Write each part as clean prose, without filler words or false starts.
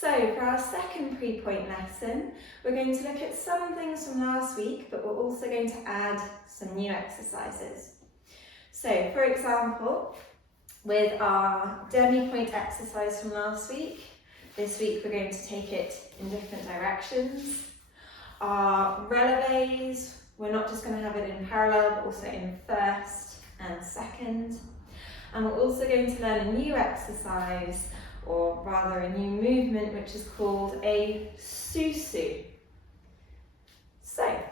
So for our second pre-point lesson, we're going to look at some things from last week, but we're also going to add some new exercises. So for example, with our DEMI point exercise from last week, this week we're going to take it in different directions. Our releves, we're not just going to have it in parallel, but also in first and second. And we're also going to learn a new exercise, or rather a new movement, which is called a SOUS-SOUS. So,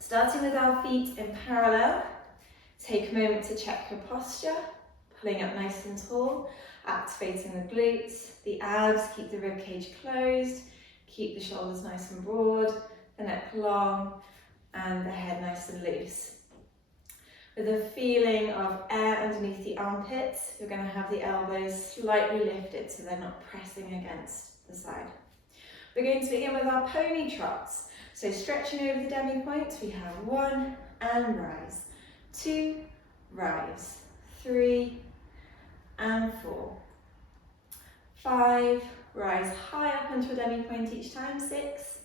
starting with our feet in parallel, take a moment to check your posture, pulling up nice and tall, activating the glutes, the abs, keep the rib cage closed, keep the shoulders nice and broad, the neck long, and the head nice and loose. With a feeling of air underneath the armpits, you're going to have the elbows slightly lifted so they're not pressing against the side. We're going to begin with our pony trots. So stretching over the DEMI points, we have 1 and rise, 2, rise, 3 and 4, 5, rise high up onto a DEMI point each time, 6,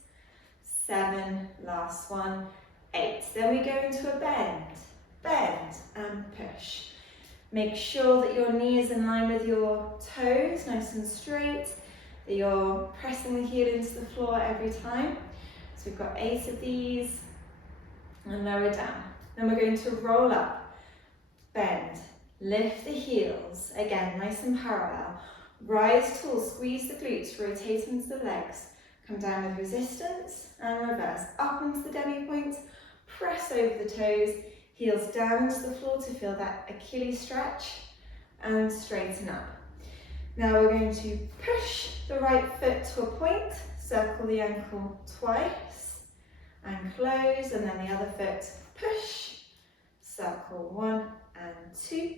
7, last one, 8. Then we go into a bend and push. Make sure that your knee is in line with your toes, nice and straight, that you're pressing the heel into the floor every time. So we've got 8 of these, and lower down. Then we're going to roll up, bend, lift the heels, again nice and parallel, rise tall, squeeze the glutes, rotate into the legs, come down with resistance and reverse, up onto the DEMI point, press over the toes, heels down to the floor to feel that Achilles stretch and straighten up. Now we're going to push the right foot to a point, circle the ankle twice and close, and then the other foot push, circle 1 and 2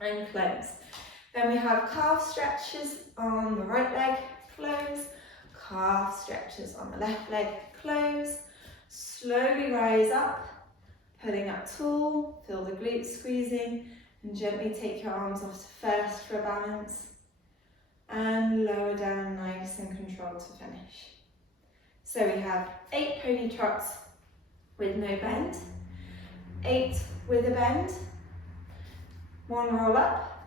and close. Then we have calf stretches on the right leg, close, calf stretches on the left leg, close, slowly rise up, pulling up tall, feel the glutes squeezing, and gently take your arms off to first for a balance, and lower down nice and controlled to finish. So we have 8 pony trots with no bend, 8 with a bend, 1 roll up,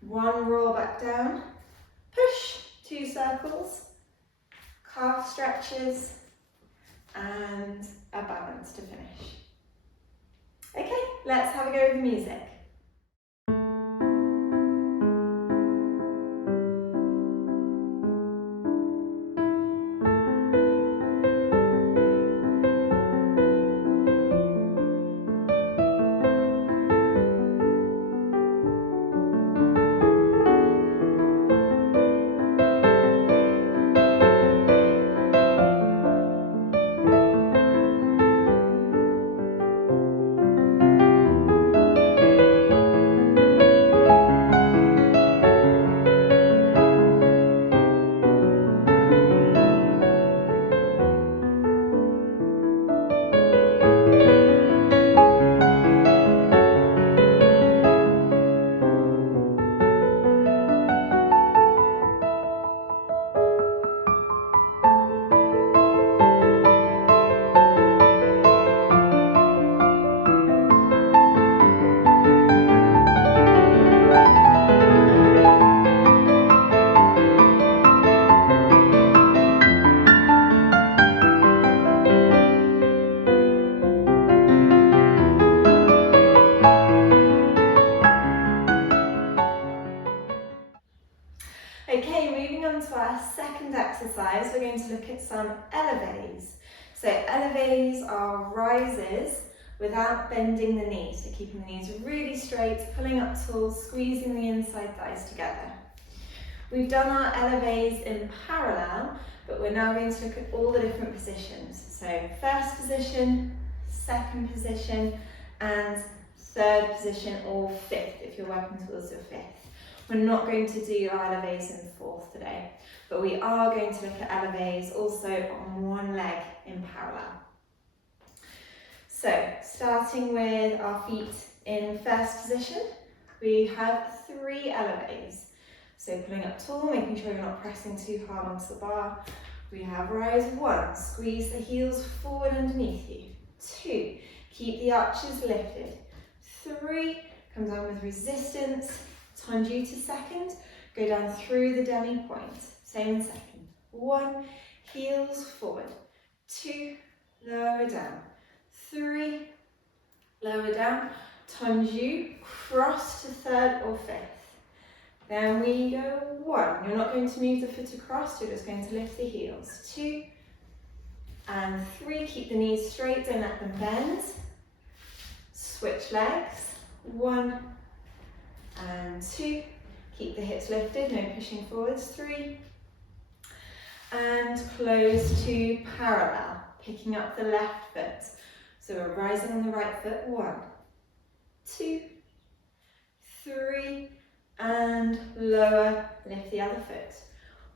1 roll back down, push, 2 circles, calf stretches, and a balance to finish. Okay, let's have a go with the music. Okay, moving on to our second exercise, we're going to look at some eleves. So eleves are rises without bending the knees, so keeping the knees really straight, pulling up tall, squeezing the inside thighs together. We've done our eleves in parallel, but we're now going to look at all the different positions. So first position, second position, and third position, or fifth if you're working towards your fifth. We're not going to do our eleves in fourth today, but we are going to look at eleves also on one leg in parallel. So, starting with our feet in first position, we have 3 eleves. So pulling up tall, making sure you're not pressing too hard onto the bar. We have rise 1, squeeze the heels forward underneath you. 2, keep the arches lifted. 3, come down with resistance. Tendu to second, go down through the demi-pointe. Same in second. 1, heels forward. 2, lower down. 3, lower down. Tendu, cross to third or fifth. Then we go 1. You're not going to move the foot across, you're just going to lift the heels. 2 and 3. Keep the knees straight, don't let them bend. Switch legs. 1 and 2. Keep the hips lifted, no pushing forwards. 3 and close to parallel, picking up the left foot. So we're rising on the right foot. 1, 2, 3. And lower, lift the other foot.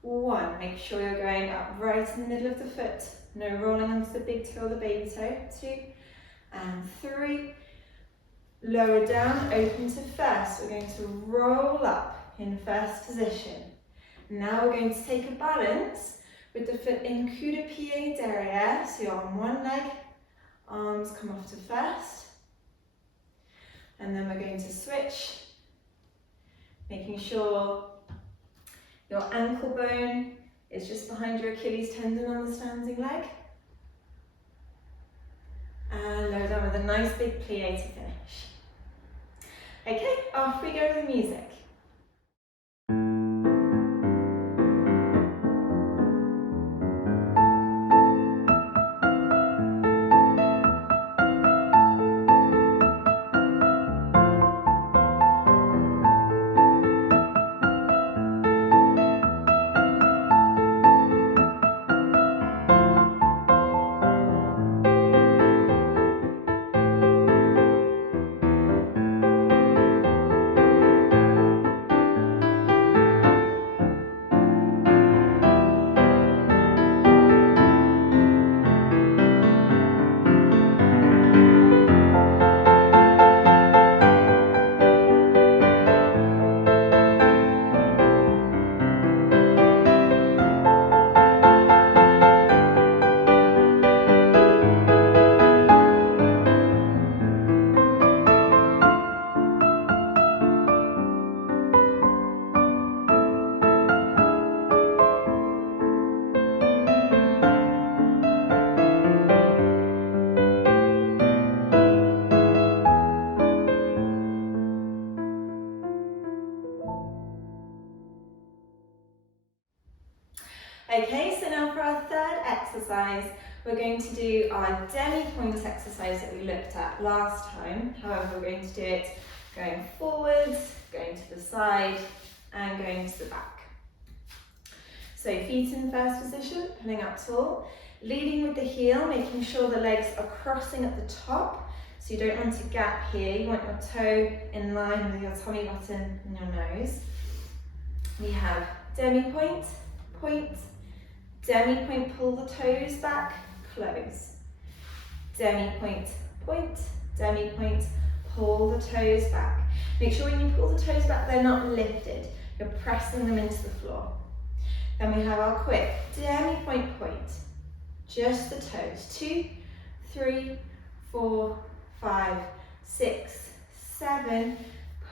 1, make sure you're going up right in the middle of the foot. No rolling onto the big toe or the baby toe. 2 and 3. Lower down, open to first. We're going to roll up in first position. Now we're going to take a balance with the foot in coup-de-pied derrière. So you're on one leg, arms come off to first. And then we're going to switch. Making sure your ankle bone is just behind your Achilles tendon on the standing leg. And lower down with a nice big plie to finish. Okay, off we go with the music. Okay, so now for our third exercise, we're going to do our demi-pointe exercise that we looked at last time. However, we're going to do it going forwards, going to the side, and going to the back. So feet in first position, pulling up tall, leading with the heel, making sure the legs are crossing at the top. So you don't want a gap here, you want your toe in line with your tummy button and your nose. We have demi-pointe, point, demi-pointe, pull the toes back, close. Demi-pointe, point, demi-pointe, pull the toes back. Make sure when you pull the toes back, they're not lifted. You're pressing them into the floor. Then we have our quick demi-pointe, point. Just the toes. 2, 3, 4, 5, 6, 7,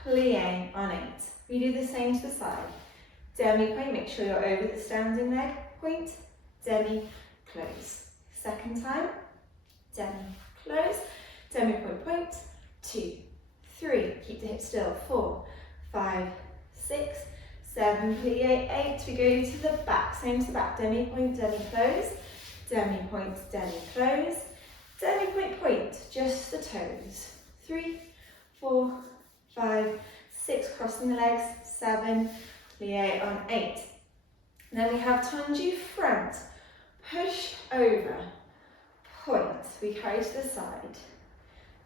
plie on 8. We do the same to the side. Demi-pointe, make sure you're over the standing leg. Point, demi, close. Second time, demi, close. Demi-pointe, point. 2, 3, keep the hips still. 4, 5, 6, 7, plie, 8. We go to the back, same to the back. Demi-pointe, demi-close. Demi-pointe, demi-close. Demi-pointe, point, just the toes. 3, 4, 5, 6, crossing the legs. 7, plie on 8. Then we have tendu front, push over, point. We carry to the side.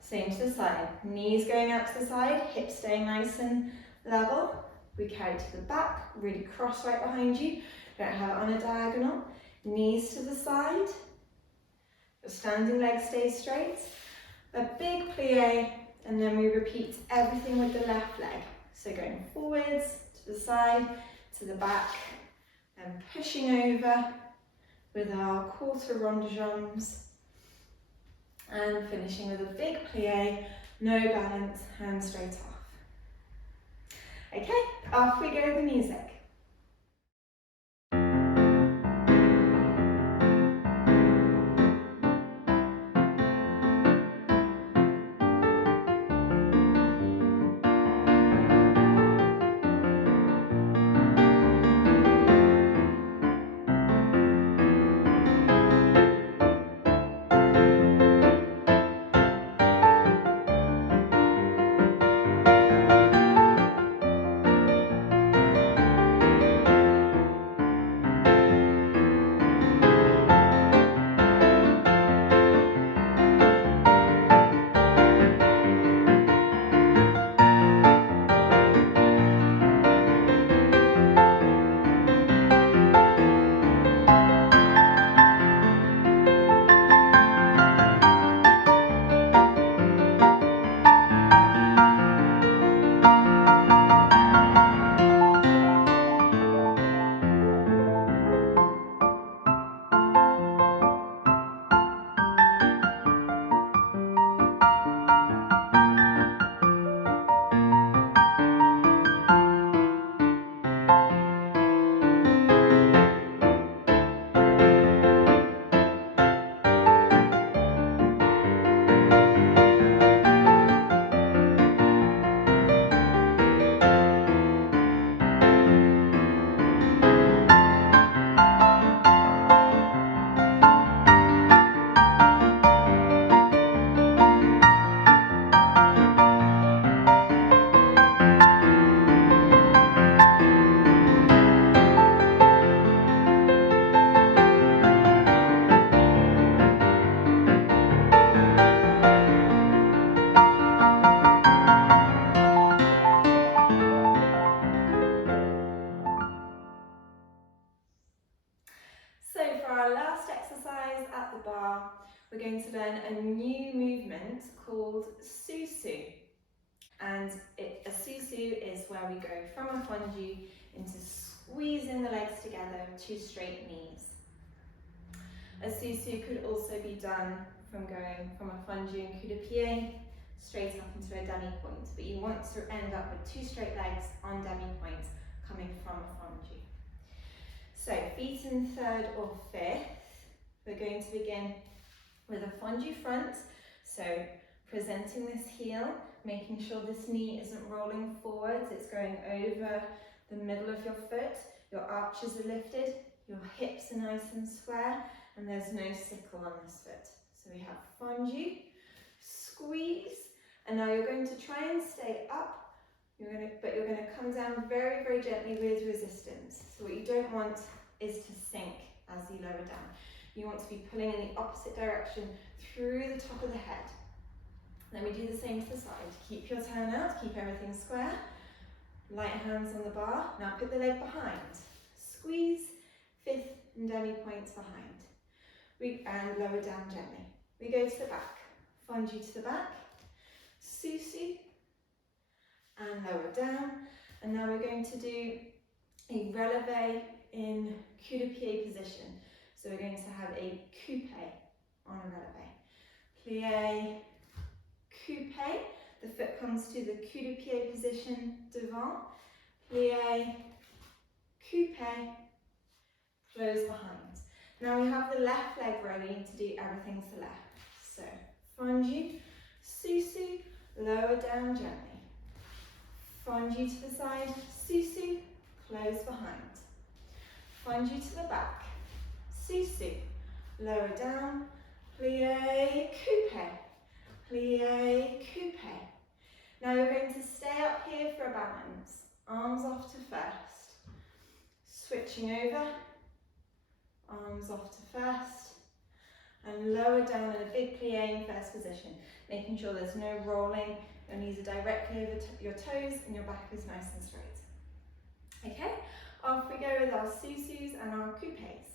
Same to the side, knees going out to the side, hips staying nice and level. We carry to the back, really cross right behind you. Don't have it on a diagonal. Knees to the side. Your standing leg stays straight. A big plie, and then we repeat everything with the left leg. So going forwards, to to the side, to the back, and pushing over with our quarter rond de jambes, and finishing with a big plie, no balance, hands straight off. Okay, off we go with the music. So for our last exercise at the bar, we're going to learn a new movement called SOUS-SOUS. And a SOUS-SOUS is where we go from a fondu into squeezing the legs together to straight knees. A SOUS-SOUS could also be done from going from a fondu and coup-de-pied straight up into a demi-pointe, but you want to end up with 2 straight legs on demi-pointe coming from a fondu. So feet in 3rd or 5th, we're going to begin with a fondu front, so presenting this heel, making sure this knee isn't rolling forwards, it's going over the middle of your foot, your arches are lifted, your hips are nice and square, and there's no sickle on this foot. So we have fondu, squeeze, and now you're going to try and stay up, but you're going to come down very, very gently with resistance. So what you don't want is to sink as you lower down. You want to be pulling in the opposite direction through the top of the head. Then we do the same to the side. Keep your turn out, keep everything square. Light hands on the bar. Now put the leg behind. Squeeze, 5th and demi-points behind. And lower down gently. We go to the back. Fondu to the back. SOUS-SOUS. And lower down. And now we're going to do a releve in coup-de-pied position. So we're going to have a coupe on a releve. Plie, coupe. The foot comes to the coup-de-pied position devant. Plie, coupe, close behind. Now we have the left leg row. We need to do everything to the left. So fondu, SOUS-SOUS, lower down gently. Fondu to the side, SOUS-SOUS, close behind. Fondu to the back, SOUS-SOUS, lower down, plie, coupe, plie, coupe. Now you're going to stay up here for a balance. Arms off to first. Switching over, arms off to first, and lower down in a big plie in first position, making sure there's no rolling. Your knees are directly over your toes and your back is nice and straight. Okay, off we go with our SOUS-SOUS and our coupes.